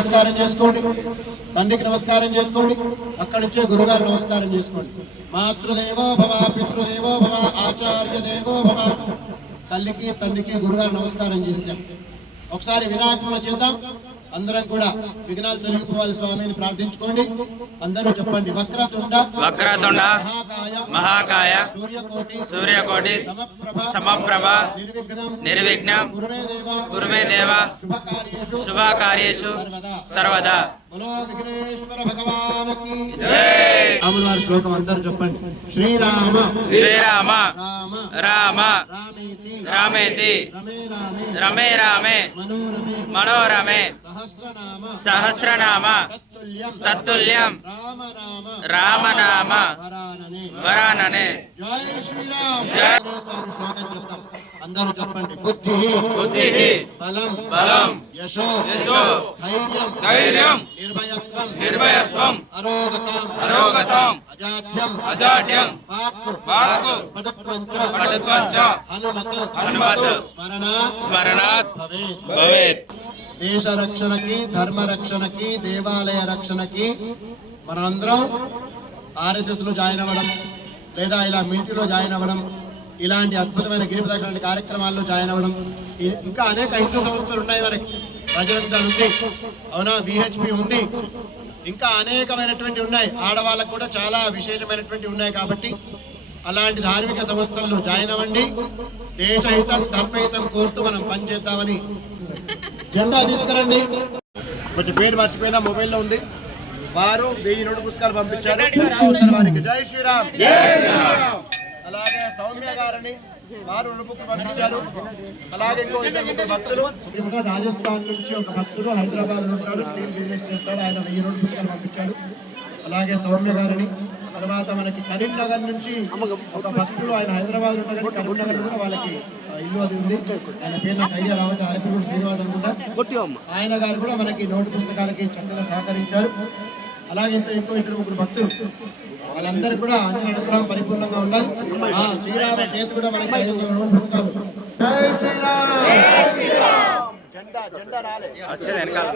నమస్కారం చేసుకోండి. తండ్రికి నమస్కారం చేసుకోండి. అక్కడి నుంచే గురుగారు నమస్కారం చేసుకోండి. మాతృదేవో భవ పితృదేవో భవ ఆచార్య దేవో భవ. తల్లికి తండ్రికి గురుగారు నమస్కారం చేశాం. ఒకసారి వినాయకులు చేద్దాం. అందరం కూడా విఘ్నాలు తొలగిపోవాలి స్వామిని ప్రార్థించుకోండి. అందరూ చెప్పండి వక్రతుండ వక్రతుండ మహాకాయ సూర్యకోటి సూర్యకోటి సమప్రభ నిర్విఘ్నం కురుమే దేవ శుభకార్యేషు సర్వదా. సర్వదా. బలో జై రాములవారి శ్లోకం అందరూ చెప్పండి. శ్రీరామ. శ్రీరామ. రామ. రామ. రామేతి. రామేతి. రమే రామే. రమే రామే. మనోరమే. మనోరమే. సహస్రనామ. సహస్రనామ. తత్తుల్యం. తత్తుల్యం. రామ రామ రామనామ వరాననే. వరాననే. జై శ్రీరామ్. జై. స్వామి శ్లోకం చెప్తాం. అందరూ చెప్పండి. బుద్ధి. బుద్ధి. బలం. బలం. యశో. యశో. ధైర్యం. ధైర్యం. నిర్భయత్వం. నిర్భయత్వం. అరోగతం. అరోగతం. అజాఢ్యం. అజాడ్యం వాక్కు వాక్కు పటుత్వం చ పటుత్వం చ హనుమత్. హనుమత్. స్మరణాత్. స్మరణాత్. భవేత్. భవేత్. దేశ రక్షణకి ధర్మ రక్షణకి దేవాలయ రక్షణకి మనందరం ఆర్ఎస్ఎస్లో జాయిన్ అవ్వడం లేదా ఇలా మీటింగ్లో జాయిన్ అవ్వడం ఇలాంటి అద్భుతమైన గిరి ప్రదక్షిణ కార్యక్రమాల్లో జాయిన్ అవ్వడం. ఇంకా అనేక హిందూ సంస్థలు ఉన్నాయి మనకి. బజరంగ్ ఉంది. అవునా? విహెచ్పి ఉంది. ఇంకా అనేకమైనటువంటి ఉన్నాయి. ఆడవాళ్ళకు కూడా చాలా విశేషమైనటువంటి ఉన్నాయి కాబట్టి అలాంటి ధార్మిక సంస్థల్లో జాయిన్ అవ్వండి. దేశహితం ధర్మహితం కోరుతూ మనం పనిచేద్దామని జెండా తీసుకురండి. కొంచెం పేరు మర్చిపోయినా మొబైల్లో ఉంది. వారు వెయ్యి నోటు పుస్తకాలు పంపించారు. వారికి జై శ్రీరామ్. అలాగే సౌమ్య గారని వారు నోటుబుక్ పంపించారు. అలాగే ఇంకో ఇద్దరు ముగ్గురు భక్తులు. రాజస్థాన్ నుంచి ఒక భక్తుడు హైదరాబాద్ ఉంటాడు స్టీల్ బిజినెస్ చేస్తాడు. ఆయన వెయ్యి నోటు పుస్తకాలు పంపించాడు. అలాగే సౌమ్య గారిని తర్వాత మనకి కరీంనగర్ నుంచి ఒక భక్తుడు ఆయన హైదరాబాద్ కానీ కరీంనగర్ కూడా వాళ్ళకి ఇల్లు అది ఉంది. ఆయన పేరు ఐడియా రావట్లేదు. అరపిగూడు శ్రీనివాస్ అనుకుంటా. ఆయన గారు కూడా మనకి నోటు పుస్తకాలకి చక్కగా సహకరించారు. అలాగే ఇంకా ఇంకో ఇద్దరు ముగ్గురు భక్తులు. వాళ్ళందరూ కూడా అంజన అనుగ్రహం పరిపూర్ణంగా ఉండాలి. ఆ శ్రీరామ చేతి కూడా మనకి ఐదు వందల నోటు పుస్తకాలు. జెండా జెండా రాలే వచ్చేది వెనకాల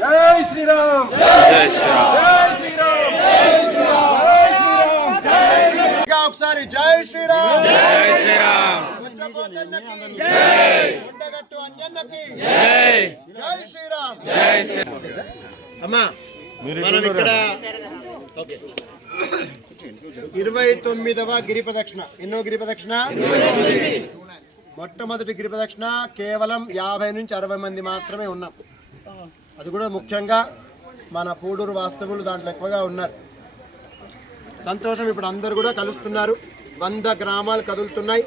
జై శ్రీరామ్ జై శ్రీరామ్ ఇంకా ఒకసారి జై శ్రీరామ్ జై శ్రీరామ్ ఉండగట్టు అంజన్నకి జై జై శ్రీరామ్ జై శ్రీరామ్ అమ్మా మనం ఇక్కడ ఓకే. ఇరవై తొమ్మిదవ గిరి ప్రదక్షిణ ఎన్నో గిరి ప్రదక్షిణ మొట్టమొదటి గిరి ప్రదక్షిణ కేవలం యాభై నుంచి అరవై మంది మాత్రమే ఉన్నాం. అది కూడా ముఖ్యంగా మన పూడూరు వాస్తవులు దాంట్లో ఎక్కువగా ఉన్నారు. సంతోషం ఇప్పుడు అందరు కూడా కలుస్తున్నారు. వంద గ్రామాలు కదులుతున్నాయి.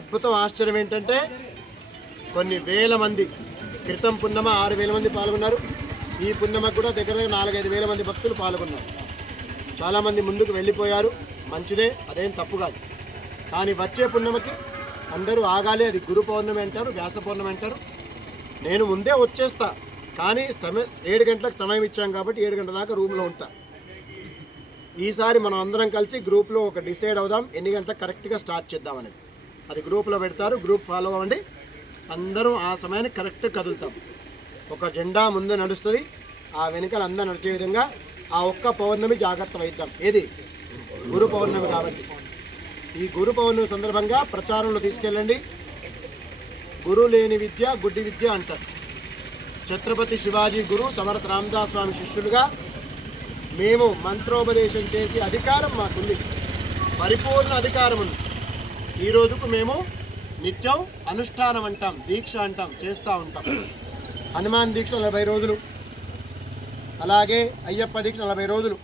అద్భుతం ఆశ్చర్యం ఏంటంటే కొన్ని వేల మంది క్రితం పున్నమ ఆరు వేల మంది పాల్గొన్నారు. ఈ పున్నమ కూడా దగ్గర దగ్గర నాలుగైదు వేల మంది భక్తులు పాల్గొన్నారు. చాలామంది ముందుకు వెళ్ళిపోయారు. మంచిదే అదేం తప్పు కాదు. కానీ వచ్చే పున్నమకి అందరూ ఆగాలి అది గురు పౌర్ణమి అంటారు వ్యాస పౌర్ణమి అంటారు. నేను ముందే వచ్చేస్తా కానీ సమయ ఏడు గంటలకు సమయం ఇచ్చాం కాబట్టి ఏడు గంటల దాకా రూమ్లో ఉంటా. ఈసారి మనం అందరం కలిసి గ్రూప్లో ఒక డిసైడ్ అవుదాం ఎన్ని గంటలకు కరెక్ట్గా స్టార్ట్ చేద్దామని అది గ్రూప్లో పెడతారు గ్రూప్ ఫాలో అవ్వండి. అందరం ఆ సమయానికి కరెక్ట్గా కదులుతాం. ఒక జెండా ముందు నడుస్తుంది ఆ వెనుకలు అందరూ నడిచే విధంగా ఆ ఒక్క పౌర్ణమి జాగ్రత్త వహిద్దాం. ఏది? గురు పౌర్ణమి కాబట్టి. ఈ గురు పౌర్ణమి సందర్భంగా ప్రచారంలో తీసుకెళ్ళండి. గురు లేని విద్య గుడ్డి విద్య అంటారు. ఛత్రపతి శివాజీ గురు సమర్థ రామదాస్ స్వామి శిష్యులుగా మేము మంత్రోపదేశం చేసే అధికారం మాకుంది. పరిపూర్ణ అధికారం ఉంది. ఈ రోజుకు మేము నిత్యం అనుష్ఠానం అంటాం దీక్ష అంటాం చేస్తూ ఉంటాం. హనుమాన్ దీక్ష నలభై రోజులు. అలాగే అయ్యప్ప దీక్ష నలభై రోజులు.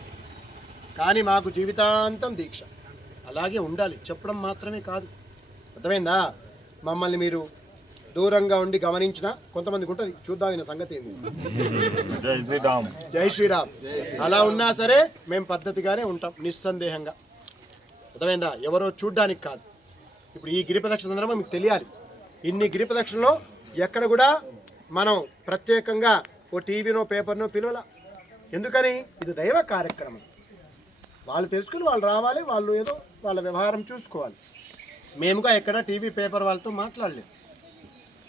కానీ మాకు జీవితాంతం దీక్ష. అలాగే ఉండాలి. చెప్పడం మాత్రమే కాదు. అర్థమైందా? మమ్మల్ని మీరు దూరంగా ఉండి గమనించిన కొంతమందికి ఉంటుంది. చూద్దాం ఈయన సంగతి ఏంది. జై శ్రీరామ్. అలా ఉన్నా సరే మేము పద్ధతిగానే ఉంటాం నిస్సందేహంగా. అర్థమైందా? ఎవరో చూడ్డానికి కాదు. ఇప్పుడు ఈ గిరి ప్రదక్షిణ సందర్భంగా మీకు తెలియాలి. ఇన్ని గిరి ప్రదక్షిణలో ఎక్కడ కూడా మనం ప్రత్యేకంగా ఓ టీవీనో పేపర్నో పిలవల. ఎందుకని? ఇది దైవ కార్యక్రమం. వాళ్ళు తెలుసుకుని వాళ్ళు రావాలి వాళ్ళు ఏదో వాళ్ళ వ్యవహారం చూసుకోవాలి. మేముగా ఎక్కడ టీవీ పేపర్ వాళ్ళతో మాట్లాడలేదు.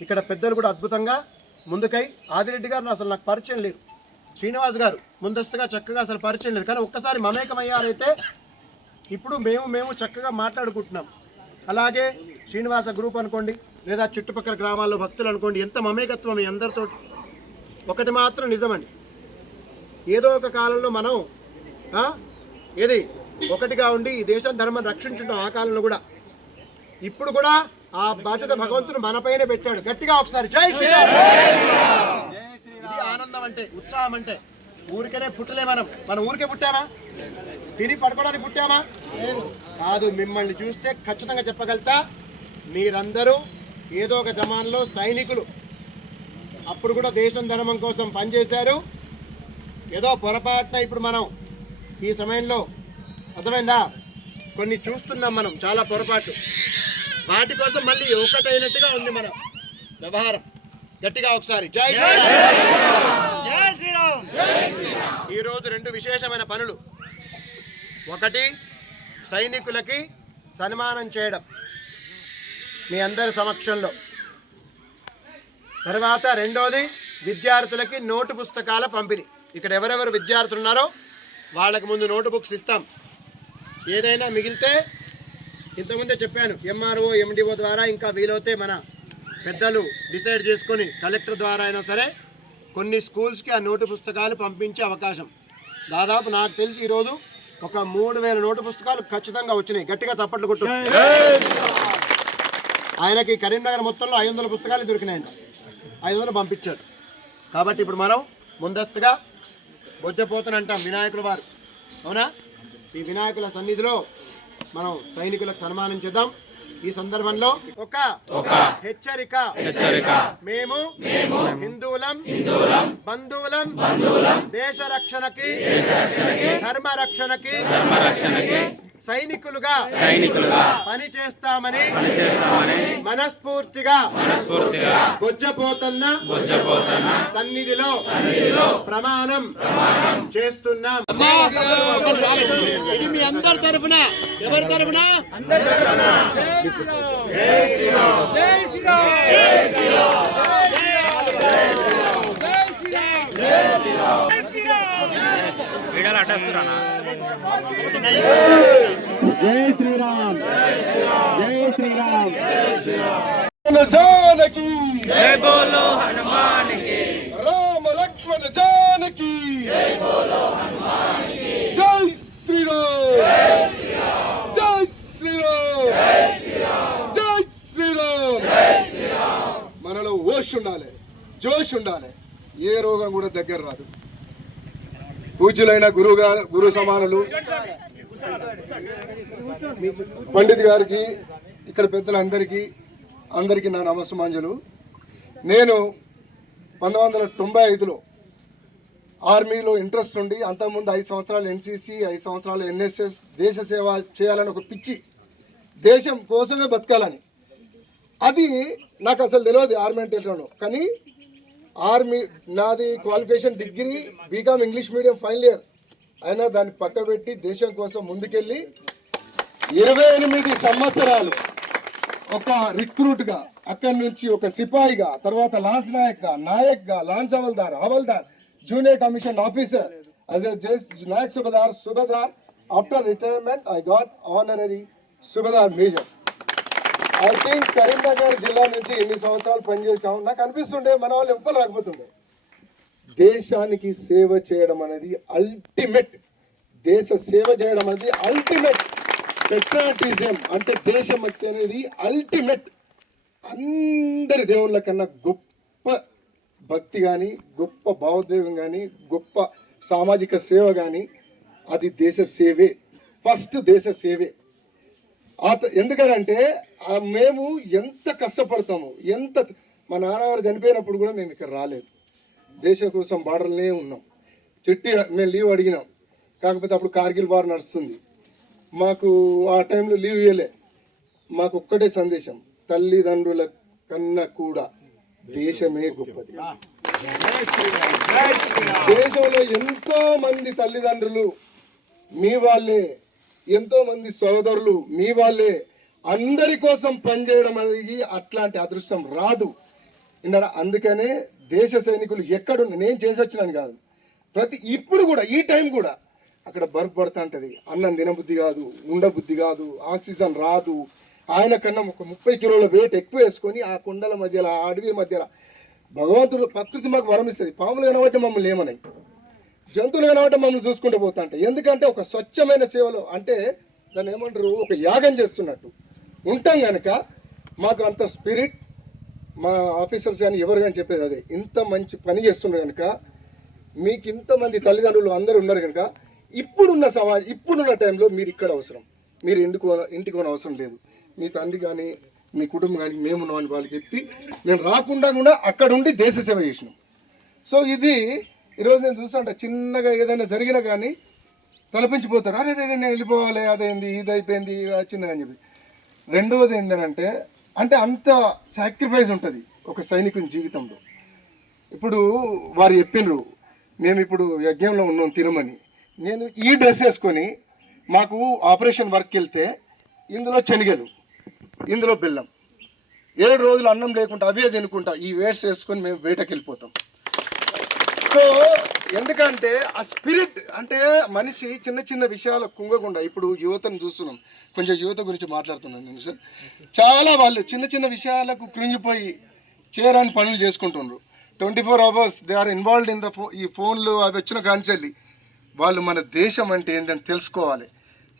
ఇక్కడ పెద్దలు కూడా అద్భుతంగా ముందుకై ఆదిరెడ్డి గారు అసలు నాకు పరిచయం లేదు. శ్రీనివాస్ గారు ముందస్తుగా చక్కగా అసలు పరిచయం లేదు. కానీ ఒక్కసారి మమేకమయ్యారైతే ఇప్పుడు మేము మేము చక్కగా మాట్లాడుకుంటున్నాం. అలాగే శ్రీనివాస గ్రూప్ అనుకోండి లేదా చుట్టుపక్కల గ్రామాల్లో భక్తులు అనుకోండి ఎంత మమేకత్వం మీ అందరితో. ఒకటి మాత్రం నిజమండి. ఏదో ఒక కాలంలో మనం ఏది? ఒకటిగా ఉండి ఈ దేశం ధర్మం రక్షించుంటాం ఆ కాలంలో కూడా. ఇప్పుడు కూడా ఆ బాధ్యత భగవంతుడు మనపైనే పెట్టాడు. గట్టిగా ఒకసారి జై శ్రీరామ్ ఇది ఆనందం అంటే ఉత్సాహం అంటే. ఊరికనే పుట్టలే మనం. మన ఊరికే పుట్టామా? తిని పడుకోవడానికి పుట్టామా? కాదు మిమ్మల్ని చూస్తే ఖచ్చితంగా చెప్పగలుగుతా. మీరందరూ ఏదో ఒక జమాన్లో సైనికులు. అప్పుడు కూడా దేశం ధర్మం కోసం పనిచేశారు. ఏదో పొరపాటున ఇప్పుడు మనం ఈ సమయంలో అర్థమైందా? కొన్ని చూస్తున్నాం మనం చాలా పొరపాటు. వాటి కోసం మళ్ళీ ఒకటైనట్టుగా ఉంది మన వ్యవహారం. గట్టిగా ఒకసారి. జై శ్రీరామ్. ఈరోజు రెండు విశేషమైన పనులు. ఒకటి సైనికులకి సన్మానం చేయడం మీ అందరి సమక్షంలో. తర్వాత రెండోది విద్యార్థులకి నోటు పుస్తకాల పంపిణీ. ఇక్కడ ఎవరెవరు విద్యార్థులు ఉన్నారో వాళ్ళకి ముందు నోటు బుక్స్ ఇస్తాం. ఏదైనా మిగిలితే ఇంతకుముందే చెప్పాను ఎంఆర్ఓ ఎండిఓ ద్వారా ఇంకా వీలవుతే మన పెద్దలు డిసైడ్ చేసుకొని కలెక్టర్ ద్వారా అయినా సరే కొన్ని స్కూల్స్కి ఆ నోటు పుస్తకాలు పంపించే అవకాశం. దాదాపు నాకు తెలిసి ఈరోజు ఒక మూడు వేల నోటు పుస్తకాలు ఖచ్చితంగా వచ్చినాయి. గట్టిగా చప్పట్లు కొట్టు. ఆయనకి కరీంనగర్ మొత్తంలో ఐదు వందల పుస్తకాలు దొరికినాయండి ఐదు వందలు పంపించారు కాబట్టి ఇప్పుడు మనం ముందస్తుగా బొజ్జపోతని అంటాం వినాయకుడు వారు. అవునా? ఈ వినాయకుల సన్నిధిలో మనం సైనికులకు సన్మానం చేద్దాం. ఈ సందర్భంలో ఒక హెచ్చరిక. హెచ్చరిక. మేము హిందువులం హిందువులం బంధువులం బంధువులం దేశ రక్షణకి ధర్మ రక్షణకి రక్షణకి సైనికులుగా సైనికులుగా పని చేస్తామని చేస్తామని మనస్ఫూర్తిగా మనస్ఫూర్తిగా బొజ్జపోతన్న బుజ్జపోతున్న సన్నిధిలో ప్రమాణం చేస్తున్నాం. ఇది మీ అందరి తరఫున ఎవరి తరఫున? వీడియోలు అడ్డేస్తున్నా జై శ్రీరామ్. జై శ్రీరామ్. జానకి. జై బోలో హనుమాన్ రామ లక్ష్మణ జానకి. జై శ్రీరామ్. జై శ్రీరామ్. జై శ్రీరామ్. మనలో ఓష్ ఉండాలి. జోష్ ఉండాలి. ఏ రోగం కూడా దగ్గర రాదు. పూజ్యులైన గురువు గారు గురు సమానులు. పండిత్ గారికి ఇక్కడ పెద్దలందరికీ అందరికీ నా నమస్సుమాంజలు. నేను పంతొమ్మిది వందల తొంభై ఐదులో ఆర్మీలో ఇంట్రెస్ట్ ఉండి అంతకుముందు ఐదు సంవత్సరాలు ఎన్సీసీ ఐదు సంవత్సరాలు ఎన్ఎస్ఎస్ దేశ సేవ చేయాలని ఒక పిచ్చి దేశం కోసమే బతకాలని. అది నాకు అసలు తెలియదు ఆర్మీ అంటే కానీ ఆర్మీ నాది qualification degree BCom English medium final year అయినా దాన్ని పక్క పెట్టి దేశం కోసం ముందుకెళ్ళి ఇరవై ఎనిమిది సంవత్సరాలు ఒక రిక్రూట్గా అక్కడి నుంచి ఒక సిపాయిగా తర్వాత లాన్స్ నాయక్గా నాయక్గా lance havildar havildar junior commission officer as a just naik subedar subedar after retirement I got honorary subedar major I think Karimnagar జిల్లా నుంచి ఎన్ని సంవత్సరాలు పనిచేసాం నాకు అనిపిస్తుండే మన వాళ్ళు ఎవ్వరు రాకపోతుండే. దేశానికి సేవ చేయడం అనేది అల్టిమేట్ దేశ సేవ చేయడం అనేది అల్టిమేట్ పెట్రాటిజం అంటే దేశభక్తి అనేది అల్టిమేట్ అందరి దేవుళ్ళ కన్నా గొప్ప భక్తి కానీ గొప్ప భావోద్వేగం కానీ గొప్ప సామాజిక సేవ కానీ అది దేశ సేవే. ఫస్ట్ దేశ సేవే. ఎందుకనంటే మేము ఎంత కష్టపడతాము ఎంత మా నాన్నగారు చనిపోయినప్పుడు కూడా మేము ఇక్కడ రాలేదు. దేశం కోసం బార్డర్లే ఉన్నాం. చెట్టి మేము లీవ్ అడిగినాం. కాకపోతే అప్పుడు కార్గిల్ వార్ నడుస్తుంది. మాకు ఆ టైంలో లీవ్ ఇవ్వలే మాకు ఒక్కటే సందేశం తల్లిదండ్రుల కన్నా కూడా దేశమే గొప్పది. దేశంలో ఎంతో మంది తల్లిదండ్రులు మీ వాళ్ళే. ఎంతో మంది సోదరులు మీ వాళ్ళే అందరి కోసం పనిచేయడం అనేది అట్లాంటి అదృష్టం రాదు. విన్నారా? అందుకనే దేశ సైనికులు ఎక్కడున్న నేను చేసి వచ్చినాను కాదు. ప్రతి ఇప్పుడు కూడా ఈ టైం కూడా అక్కడ బర్ఫ్ పడుతూ ఉంటుంది అన్నం తినబుద్ధి కాదు ఉండబుద్ధి కాదు ఆక్సిజన్ రాదు. ఆయన కన్నా ఒక ముప్పై కిలోల వెయిట్ ఎక్కువ వేసుకొని ఆ కొండల మధ్యలో ఆ అడవి మధ్యలో భగవంతుడు ప్రకృతి మాకు వరం ఇస్తుంది. పాములు కనబట్టి మమ్మల్ని ఏమని జంతువులు కనబట్టి మమ్మల్ని చూసుకుంటూ పోతా అంటే. ఎందుకంటే ఒక స్వచ్ఛమైన సేవలో అంటే దాన్ని ఏమంటారు? ఒక యాగం చేస్తున్నట్టు. ఉంటాం కనుక మాకు అంత స్పిరిట్ మా ఆఫీసర్స్ కానీ ఎవరు కానీ చెప్పేది అదే. ఇంత మంచి పని చేస్తున్నారు కనుక మీకు ఇంతమంది తల్లిదండ్రులు అందరూ ఉన్నారు కనుక ఇప్పుడున్న సమాజం ఇప్పుడున్న టైంలో మీరు ఇక్కడ అవసరం. మీరు ఇంటికి ఇంటికి అవసరం లేదు. మీ తండ్రి కానీ మీ కుటుంబం కానీ మేము ఉన్నామని వాళ్ళకి చెప్పి మేము రాకుండా కూడా అక్కడ ఉండి దేశ సేవ చేసినాం. సో ఇది ఈరోజు నేను చూస్తుంటా చిన్నగా ఏదైనా జరిగినా కానీ తలపించిపోతారు. అరే రే నేను వెళ్ళిపోవాలి అదైంది ఇది అయిపోయింది ఇది చిన్నగా అని చెప్పి. రెండవది ఏంటంటే అంటే అంత సాక్రిఫైస్ ఉంటుంది ఒక సైనికుని జీవితంలో. ఇప్పుడు వారు చెప్పినారు మేము ఇప్పుడు యజ్ఞంలో ఉన్నాం తినమని. నేను ఈ డ్రెస్ వేసుకొని మాకు ఆపరేషన్ వర్క్ వెళ్తే ఇందులో శనగలు ఇందులో బెల్లం. ఏడు రోజులు అన్నం లేకుండా అవే తినుకుంటా ఈ వేట్స్ వేసుకొని మేము వేటకి వెళ్ళిపోతాం సో ఎందుకంటే ఆ స్పిరిట్ అంటే మనిషి చిన్న చిన్న విషయాలు కుంగకుండా ఇప్పుడు యువతను చూస్తున్నాం. కొంచెం యువత గురించి మాట్లాడుతున్నాను నేను సార్ చాలా వాళ్ళు చిన్న చిన్న విషయాలకు కృంగిపోయి చేయరాని పనులు చేసుకుంటుండ్రు. Twenty four hours they are involved in the ఫో ఈ ఫోన్లు అవి వచ్చిన కాంచెల్లి వాళ్ళు మన దేశం అంటే ఏందని తెలుసుకోవాలి.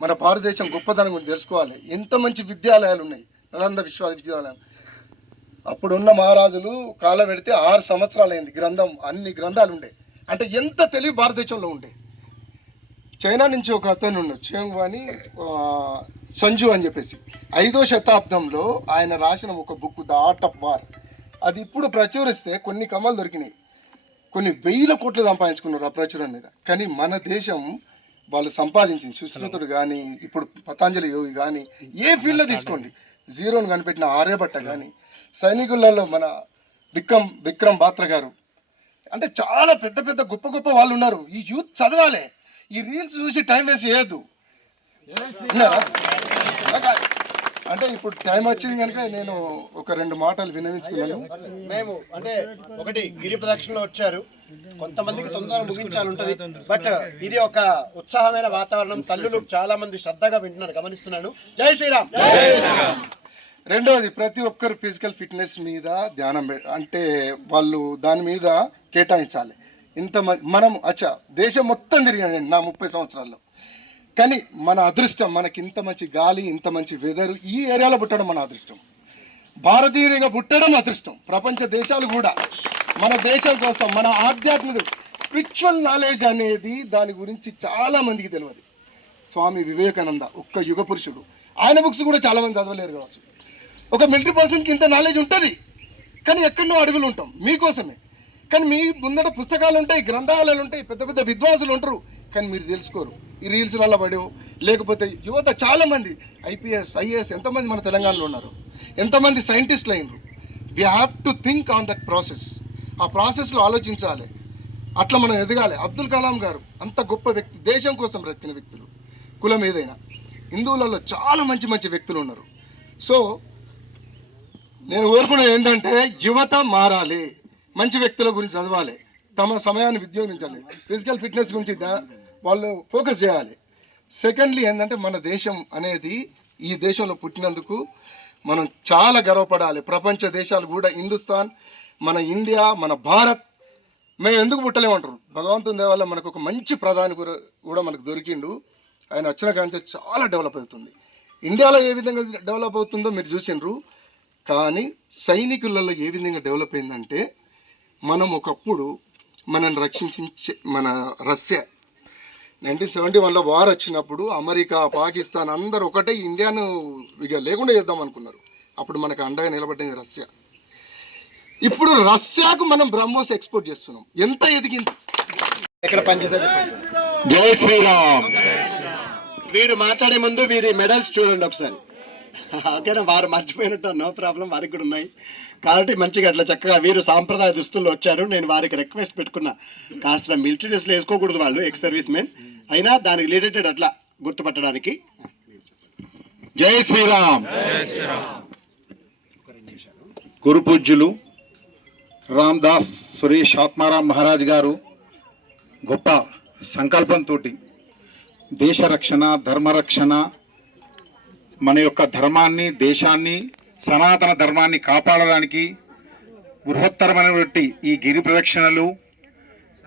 మన భారతదేశం గొప్పతనం గురించి తెలుసుకోవాలి. ఎంత మంచి విద్యాలయాలు ఉన్నాయి. నలంద విశ్వ విద్యాలయం. అప్పుడున్న మహారాజులు కాల పెడితే ఆరు సంవత్సరాలు అయింది గ్రంథం అన్ని గ్రంథాలు ఉండే అంటే ఎంత తెలివి భారతదేశంలో ఉండే. చైనా నుంచి ఒక అతను ఉన్నాడు అని సంజు అని చెప్పేసి. ఐదో శతాబ్దంలో ఆయన రాసిన ఒక book the art of war. అది ఇప్పుడు ప్రచురిస్తే కొన్ని కమ్మలు దొరికినాయి. కొన్ని వెయ్యిల కోట్లు సంపాదించుకున్నారు ఆ ప్రచురణ మీద. కానీ మన దేశం వాళ్ళు సంపాదించింది సుశ్రుతుడు కానీ ఇప్పుడు పతాంజలి యోగి కానీ ఏ ఫీల్డ్లో తీసుకోండి. జీరోను కనిపెట్టిన ఆర్యభట్ట కానీ సైనికులలో మన విక్రమ్ విక్రమ్ బాత్ర గారు. అంటే చాలా పెద్ద పెద్ద గొప్ప గొప్ప వాళ్ళు ఉన్నారు. ఈ యూత్ చదవాలి. ఈ రీల్స్ చూసి టైం వేస్ట్ చేయొద్దు. విన్నారా? అంటే ఇప్పుడు టైం వచ్చింది కనుక నేను ఒక రెండు మాటలు వినవించుకున్నాను. మేము అంటే ఒకటి గిరి ప్రదక్షిణలో వచ్చారు. కొంతమందికి తొందరగా ముగించాలి ఉంటది. బట్ ఇది ఒక ఉత్సాహమైన వాతావరణం. తల్లులు చాలా మంది శ్రద్ధగా వింటున్నారు. గమనిస్తున్నాను. జై శ్రీరామ్. రెండవది ప్రతి ఒక్కరు ఫిజికల్ ఫిట్నెస్ మీద ధ్యానం అంటే వాళ్ళు దాని మీద కేటాయించాలి. ఇంత మ- మనం అచ్చా దేశం మొత్తం తిరిగాను నా ముప్పై సంవత్సరాల్లో. కానీ మన అదృష్టం మనకి ఇంత మంచి గాలి ఇంత మంచి వెదర్ ఈ ఏరియాలో పుట్టడం మన అదృష్టం. భారతీయునిగా పుట్టడం అదృష్టం ప్రపంచ దేశాలు కూడా. మన దేశం కోసం మన ఆధ్యాత్మిక స్పిరిచువల్ నాలెడ్జ్ అనేది దాని గురించి చాలా మందికి తెలియదు. స్వామి వివేకానంద ఒక్క యుగ పురుషుడు. ఆయన బుక్స్ కూడా చాలా మంది చదవలేరు కావచ్చు. ఒక మిలిటరీ పర్సన్కి ఇంత నాలెడ్జ్ ఉంటుంది? కానీ ఎక్కడో అడుగులు ఉంటాం మీకోసమే. కానీ మీ ముందట పుస్తకాలు ఉంటాయి గ్రంథాలయాలు ఉంటాయి పెద్ద పెద్ద విద్వాంసులు ఉంటారు కానీ మీరు తెలుసుకోరు. ఈ రీల్స్ వల్ల పడేవు. లేకపోతే యువత చాలామంది ఐపీఎస్ ఐఏఎస్ ఎంతమంది మన తెలంగాణలో ఉన్నారు? ఎంతమంది సైంటిస్టులు అయినరు? We have to think on that process ఆ ప్రాసెస్లో ఆలోచించాలి. అట్లా మనం ఎదగాలి. అబ్దుల్ కలాం గారు అంత గొప్ప వ్యక్తి దేశం కోసం బ్రతికిన వ్యక్తులు. కులం ఏదైనా. హిందువులలో చాలా మంచి మంచి వ్యక్తులు ఉన్నారు. సో నేను కోరుకునేది ఏంటంటే యువత మారాలి. మంచి వ్యక్తుల గురించి చదవాలి. తమ సమయాన్ని వినియోగించాలి. ఫిజికల్ ఫిట్నెస్ గురించి వాళ్ళు ఫోకస్ చేయాలి. సెకండ్లీ ఏంటంటే మన దేశం అనేది ఈ దేశంలో పుట్టినందుకు మనం చాలా గర్వపడాలి. ప్రపంచ దేశాలు కూడా హిందుస్థాన్ మన ఇండియా మన భారత్ మేము ఎందుకు పుట్టలేమంటారు భగవంతుని వల్ల మనకు ఒక మంచి ప్రధాని కూడా కూడా మనకు దొరికిండు. ఆయన వచ్చిన కాంచే చాలా డెవలప్ అవుతుంది. ఇండియాలో ఏ విధంగా డెవలప్ అవుతుందో మీరు చూసిండ్రు. కానీ సైనికులలో ఏ విధంగా డెవలప్ అయిందంటే మనం ఒకప్పుడు మనల్ని రక్షించే మన రష్యా. నైన్టీన్ సెవెంటీ వన్లో వార్ వచ్చినప్పుడు అమెరికా పాకిస్తాన్ అందరూ ఒకటే ఇండియాను ఇక లేకుండా చేద్దాం అనుకున్నారు. అప్పుడు మనకు అండగా నిలబడింది రష్యా. ఇప్పుడు రష్యాకు మనం బ్రహ్మోస్ ఎక్స్పోర్ట్ చేస్తున్నాం. ఎంత ఎదిగింది? ఇక్కడ పనిచేసే జై శ్రీరామ్. వీడు మాట్లాడే ముందు వీరి మెడల్స్ చూడండి ఒకసారి. ఓకేనా? వారు మర్చిపోయినట్టు నో ప్రాబ్లం వారికి కూడా ఉన్నాయి. కాబట్టి మంచిగా అట్లా చక్కగా వీరు సాంప్రదాయ దుస్తుల్లో వచ్చారు. నేను వారికి రిక్వెస్ట్ పెట్టుకున్నా కాస్త మిలిటరీ డ్రెస్లు వేసుకోకూడదు వాళ్ళు ఎక్స్ సర్వీస్ మెన్. అయినా దానికి రిలేటెడ్ అట్లా గుర్తుపట్టడానికి. జై శ్రీరామ్. గురు పూజ్యులు రామ్ దాస్ సురేష్ ఆత్మారాం మహారాజ్ గారు గొప్ప సంకల్పంతో దేశ రక్షణ ధర్మరక్షణ మన యొక్క ధర్మాన్ని దేశాన్ని సనాతన ధర్మాన్ని కాపాడడానికి బృహత్తరమైనటువంటి ఈ గిరి ప్రదక్షిణలు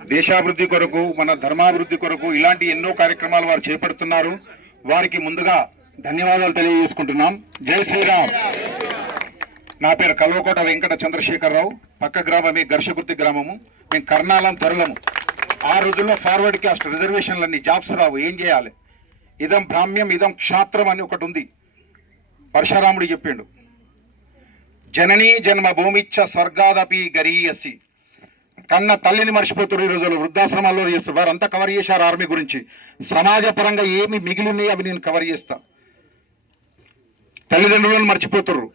దేశాభివృద్ధి కొరకు మన ధర్మాభివృద్ధి కొరకు ఇలాంటి ఎన్నో కార్యక్రమాలు వారు చేపడుతున్నారు. వారికి ముందుగా ధన్యవాదాలు తెలియజేసుకుంటున్నాం. జై శ్రీరామ్. నా పేరు కల్వకోట వెంకట చంద్రశేఖరరావు. పక్క గ్రామమే ఘర్షగుర్తి గ్రామము. మేము కర్ణాలం తరులము. ఆ రోజుల్లో ఫార్వర్డ్ క్యాస్ట్ రిజర్వేషన్లన్నీ జాబ్స్ రావు. ఏం చేయాలి? ఇదం బ్రాహ్మ్యం ఇదం క్షాత్రం అని ఒకటి ఉంది. పరశురాముడు చెప్పిండు. జననీ జన్మ భూమిచ్చ స్వర్గాదపి గరీయసి. కన్న తల్లిని మర్చిపోతున్నారు ఈ రోజుల్లో. వృద్ధాశ్రమాల్లో చేస్తారు వారు అంతా కవర్ చేశారు ఆర్మీ గురించి. సమాజ పరంగా ఏమి మిగిలి ఉన్నాయి అవి నేను కవర్ చేస్తా. తల్లిదండ్రులను మర్చిపోతుర్రు.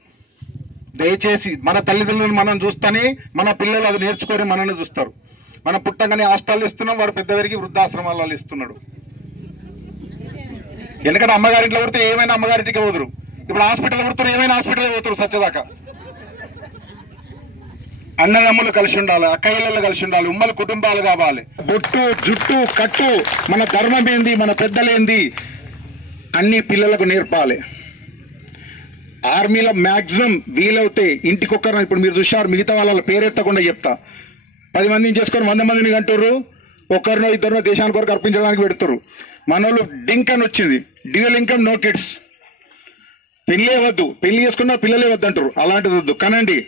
దయచేసి మన తల్లిదండ్రులను మనం చూస్తేనే మన పిల్లలు అది నేర్చుకొని మనల్ని చూస్తారు. మనం పుట్టగానే హాస్టల్ ఇస్తున్నాం వాడు పెద్దవారికి వృద్ధాశ్రమాలలో ఇస్తున్నాడు. ఎందుకంటే అమ్మగారింట్లో పడితే ఏమైనా అమ్మగారింటికి పోదురు. ఇప్పుడు హాస్పిటల్ కొడుతున్నారు ఏమైనా హాస్పిటల్ పోతారు సత్యదాకా? అన్నదమ్ములు కలిసి ఉండాలి అక్కయ్యలు కలిసి ఉండాలి ఉమ్మల కుటుంబాలు కావాలి. బొట్టు జుట్టు కట్టు మన ధర్మం ఏంది మన పెద్దలేంది అన్ని పిల్లలకు నేర్పాలి. ఆర్మీలో మ్యాక్సిమం వీలవుతే ఇంటికొక్కరు ఇప్పుడు మీరు చూసారు మిగతా వాళ్ళ పేరెత్తకుండా చెప్తా. పది మందిని చేసుకొని వంద మందిని కంటారు ఒకరినో ఇద్దరినో దేశానికి వరకు అర్పించడానికి పెడతారు మనోళ్ళు డింకన్ వచ్చింది డ్యూయల్ ఇన్కమ్ నో కిడ్స్. పెళ్ళే వద్దు. పెళ్ళి చేసుకున్న పిల్లలే వద్దు అంటారు అలాంటిది వద్దు. కనండి.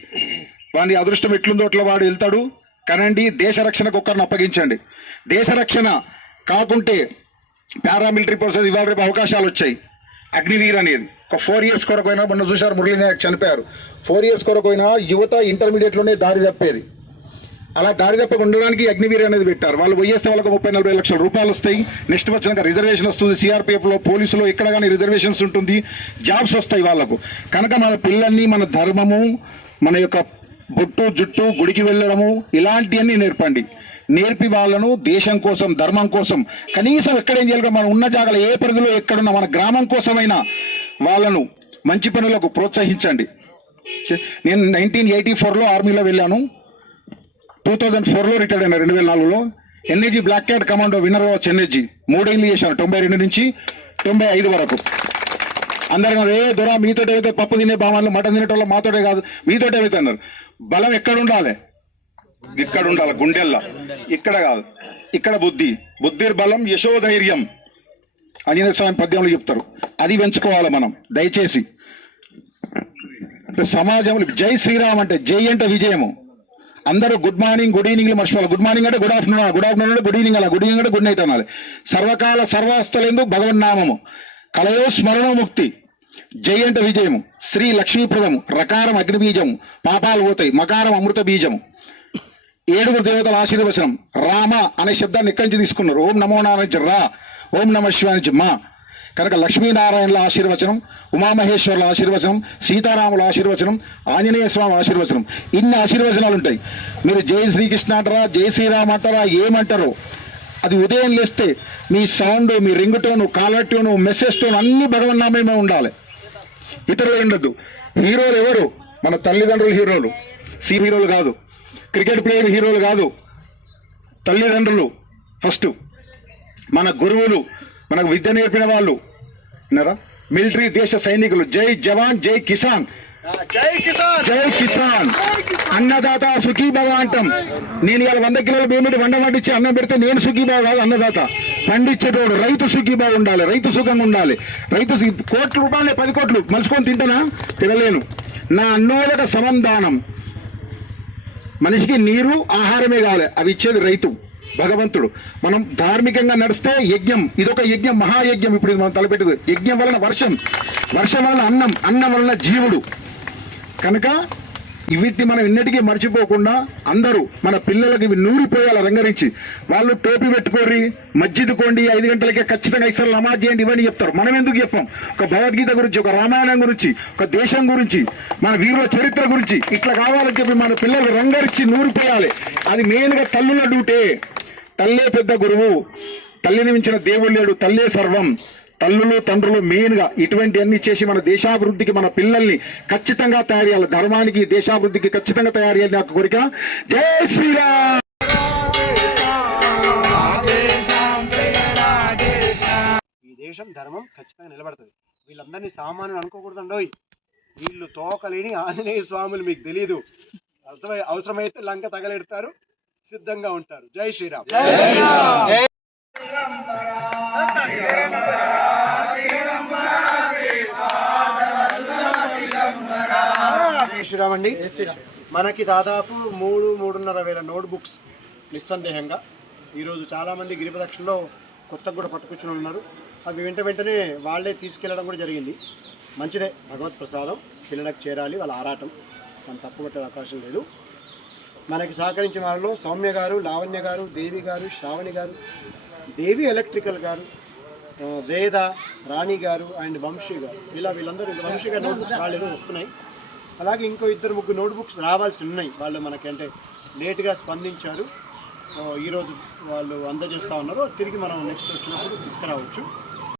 వాడి అదృష్టం ఎట్లుందో అట్లా వాడు వెళ్తాడు. కనండి దేశ రక్షణకు ఒక్కరిని అప్పగించండి. దేశ రక్షణ కాకుంటే పారామిలిటరీ ఫోర్సెస్ ఇవాళ రేపు అవకాశాలు వచ్చాయి. అగ్నివీర్ అనేది. ఒక ఫోర్ ఇయర్స్ కొరకు అయినా మొన్న చూశారు మురళీ నాయక్ చనిపోయారు. ఫోర్ ఇయర్స్ కొరకు అయినా యువత ఇంటర్మీడియట్లోనే దారి తప్పేది. అలా దారి తప్పక ఉండడానికి అగ్నివీర్ అనేది పెట్టారు. వాళ్ళు పోయేస్తే వాళ్ళకి ముప్పై నలభై లక్షల రూపాయలు వస్తాయి. నెక్స్ట్ వచ్చినాక రిజర్వేషన్ వస్తుంది. సిఆర్పిఎఫ్లో పోలీసులో ఎక్కడ కానీ రిజర్వేషన్స్ ఉంటుంది. జాబ్స్ వస్తాయి వాళ్ళకు. కనుక మన పిల్లల్ని మన ధర్మము మన యొక్క బొట్టు జుట్టు గుడికి వెళ్ళడము ఇలాంటివన్నీ నేర్పండి. నేర్పి వాళ్ళను దేశం కోసం ధర్మం కోసం. కనీసం ఎక్కడేం చేయాలి? మనం ఉన్న జాగాలో ఏ పరిధిలో ఎక్కడున్న మన గ్రామం కోసమైనా వాళ్ళను మంచి పనులకు ప్రోత్సహించండి. నేను నైన్టీన్ ఎయిటీ ఫోర్లో ఆర్మీలో వెళ్ళాను. టూ థౌజండ్ ఫోర్లో రిటైర్డ్ అయినా రెండు వేల నాలుగులో NAG black cat commando winner watch NAG మూడేళ్ళు చేశారు తొంభై రెండు నుంచి తొంభై ఐదు వరకు. అందరూ అన్నారు, ఏ దొర మీతో అయితే పప్పు తినే భావాలు మటన్ తినేటోళ్ళు మాతోటే కాదు మీతోటే అయితే అన్నారు. బలం ఎక్కడ ఉండాలి? ఇక్కడ ఉండాలి గుండెల్లో. ఇక్కడ కాదు ఇక్కడ బుద్ధి. బుద్ధిర్ బలం యశోధైర్యం. ఆంజనేయ స్వామి పద్యంలో చెప్తారు అది పెంచుకోవాలి మనం దయచేసి. సమాజంలో జై శ్రీరామ్ అంటే జై అంటే విజయము. అందరూ గుడ్ మార్నింగ్ గుడ్ ఈవినింగ్ మర్చిపోవాలి. గుడ్ మార్నింగ్ అంటే గుడ్ ఆఫ్టర్నూన్ గుడ్ ఆఫ్టర్నూన్ అంటే గుడ్ ఈవినింగ్ అలా. గుడ్ ఈవినింగ్ అంటే గుడ్ నైట్ అనాలి. సర్వకాల సర్వాస్తలందు భగవన్నామము. కలయో స్మరణోముక్తి జై అంటే విజయము. శ్రీ లక్ష్మీప్రదము. రకారం అగ్నిబీజము. పాపాలు పోతాయి. మకారం అమృత బీజము. ఏడుగురు దేవతల ఆశీర్వచనం. రామ అనే శబ్దాన్ని ఎక్కడి నుంచి తీసుకున్నారు? ఓం నమో నారాయణ రా ఓం నమ శివానికి మా కనుక లక్ష్మీనారాయణుల ఆశీర్వచనం ఉమామహేశ్వరుల ఆశీర్వచనం సీతారాముల ఆశీర్వచనం ఆంజనేయ స్వామి ఆశీర్వచనం. ఇన్ని ఆశీర్వచనాలు ఉంటాయి మీరు జై శ్రీకృష్ణ అంటారా జై శ్రీరామ్ అంటారా ఏమంటారో అది ఉదయం లేస్తే మీ సౌండ్ మీ ring tone caller tune message tone అన్ని భగవన్నామయమే ఉండాలి. ఇతరులు ఉండద్దు. హీరోలు ఎవరు? మన తల్లిదండ్రులు హీరోలు. సి హీరోలు కాదు. క్రికెట్ ప్లేయర్ హీరోలు కాదు. తల్లిదండ్రులు ఫస్ట్. మన గురువులు మనకు విద్య నేర్పిన వాళ్ళు. విన్నారా? మిలిటరీ దేశ సైనికులు. జై జవాన్ జై కిసాన్. జై కిసాన్. జై కిసాన్. అన్నదాత సుఖీభవ అంటాం నేను ఇలా వంద కిలోల పేమెంట్ వండ వండించి అన్నం పెడితే నేను సుఖీభావ కాదు అన్నదాత. పండించేటోడు రైతు సుఖీభావ ఉండాలి రైతు సుఖంగా ఉండాలి. రైతు కోట్ల రూపాయలే పది కోట్లు. మలుచుకొని తింటానా? తినలేను. నా అన్నోదక సమందానం మనిషికి నీరు ఆహారమే కావాలి. అవి ఇచ్చేది రైతు. భగవంతుడు. మనం ధార్మికంగా నడిస్తే యజ్ఞం. ఇదొక యజ్ఞం మహాయజ్ఞం. ఇప్పుడు మనం తలపెట్టదు. యజ్ఞం వలన వర్షం. వర్షం వలన అన్నం అన్నం వలన జీవుడు. కనుక వీటిని మనం ఎన్నటికీ మర్చిపోకుండా అందరూ మన పిల్లలకి ఇవి నూరిపోయాల రంగరించి వాళ్ళు టోపీ పెట్టుకోరి మజ్జిదుకోండి ఐదు గంటలకే ఖచ్చితంగా ఇస్తారు నమాజ్ చేయండి ఇవన్నీ చెప్తారు. మనం ఎందుకు చెప్పాం? ఒక భగవద్గీత గురించి ఒక రామాయణం గురించి ఒక దేశం గురించి మన వీరుల చరిత్ర గురించి. ఇట్లా కావాలని చెప్పి మన పిల్లలకు రంగరించి నూరిపోయాలి. అది మెయిన్గా తల్లుల డ్యూటే. తల్లే పెద్ద గురువు. తల్లిని మించిన దేవుడు లేడు. తల్లే సర్వం. తల్లులు తండ్రులు మెయిన్గా ఇటువంటివన్నీ ఇటువంటి అన్ని చేసి మన దేశాభివృద్ధికి మన పిల్లల్ని ఖచ్చితంగా తయారు చేయాలి. ధర్మానికి దేశాభివృద్ధికి ఖచ్చితంగా తయారు చేయాలి నాకు కోరిక. జై శ్రీరామ్! ఈ దేశం ధర్మం ఖచ్చితంగా నిలబడుతుంది. వీళ్ళందరినీ సామాన్యులు అనుకోకూడదండోయ్ వీళ్ళు తోకలేని ఆంజనేయ స్వాములు మీకు తెలియదు అర్థమై అవసరమైతే లంక తగలెడతారు. సిద్ధంగా ఉంటారు. జై శ్రీరామ్. జై శ్రీరామ్. అండి. మనకి దాదాపు మూడు మూడున్నర వేల నోట్ బుక్స్ నిస్సందేహంగా ఈరోజు చాలామంది గిరి ప్రదక్షిణలో కొత్తగా కూడా పట్టుకొచ్చుని ఉన్నారు. అవి వెంట వెంటనే వాళ్ళే తీసుకెళ్ళడం కూడా జరిగింది. మంచిదే భగవత్ ప్రసాదం పిల్లలకు చేరాలి వాళ్ళ ఆరాటం. మనం తప్పుపట్టే అవకాశం లేదు. మనకి సహకరించిన వాళ్ళలో సౌమ్య గారు లావణ్య గారు దేవి గారు శ్రావణి గారు దేవి ఎలక్ట్రికల్ గారు వేద రాణి గారు అండ్ వంశీ గారు. ఇలా వీళ్ళందరూ వంశీ గారు నోట్బుక్స్ రాలేదు వస్తున్నాయి. అలాగే ఇంకో ఇద్దరు ముగ్గురు నోట్బుక్స్ రావాల్సి ఉన్నాయి వాళ్ళు మనకి అంటే లేట్గా స్పందించారు. ఈరోజు వాళ్ళు అందజేస్తూ ఉన్నారు. తిరిగి మనం నెక్స్ట్ వచ్చినప్పుడు తీసుకురావచ్చు.